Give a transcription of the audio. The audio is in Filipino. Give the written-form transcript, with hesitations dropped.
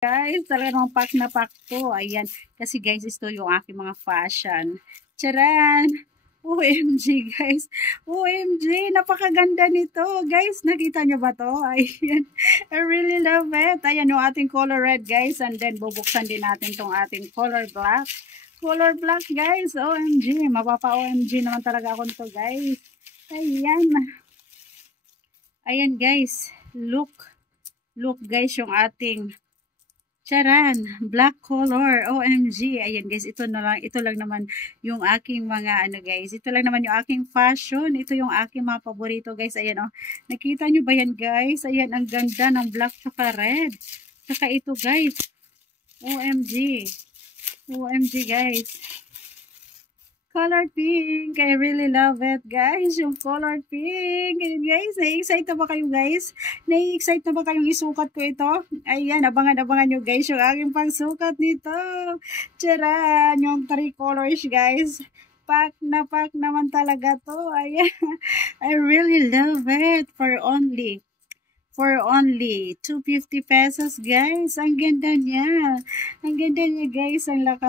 Guys, talaga namang pack na pack to. Ayan. Kasi guys, ito yung aking mga fashion. Charan! OMG guys. OMG, napakaganda nito. Guys, nakita nyo ba to? Ayan. I really love it. Ayan yung ating color red guys. And then bubuksan din natin tong ating color black. Color black guys. OMG. Mapapa-OMG naman talaga ako nito guys. Ayan. Ayan guys. Look. Look guys yung ating charan, black color. OMG. Ayan guys, ito lang naman yung aking mga guys. Ito lang naman yung aking fashion. Ito yung aking mga paborito guys. Ayan Nakita nyo ba yan guys? Ayan, ang ganda ng black tsaka red. Tsaka ito guys. OMG. OMG guys. Color pink. I really love it, guys. Yung color pink. Ayan, guys. Nai-excite na ba kayo, guys? Nai-excite na ba kayong isukat ko ito? Ayan, abangan-abangan nyo, guys, yung aking pagsukat nito. Tcharan! Yung 3 colors, guys. Pack naman talaga to. Ayan. I really love it. For only 250 pesos, guys. Ang ganda niya. Ang ganda niya, guys. Ang lakas.